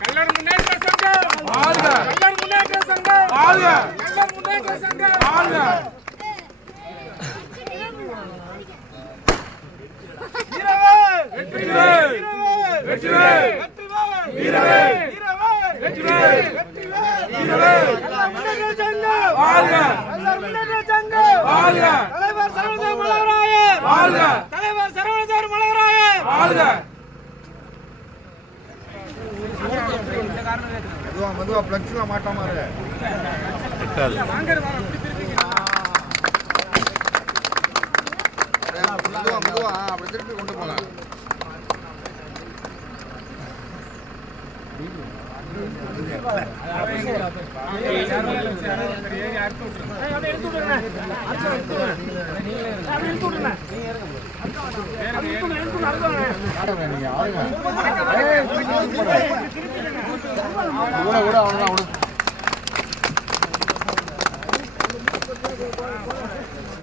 கல்லர் முன்னேற்ற சங்கம் வாழ்க மெதுவா மெதுவா பிளக்ஸ்ல மாட்டாம இரு. மெதுவா மெதுவா அப்படி திருப்பி கொண்டு விட விட அவனுதான் விடு.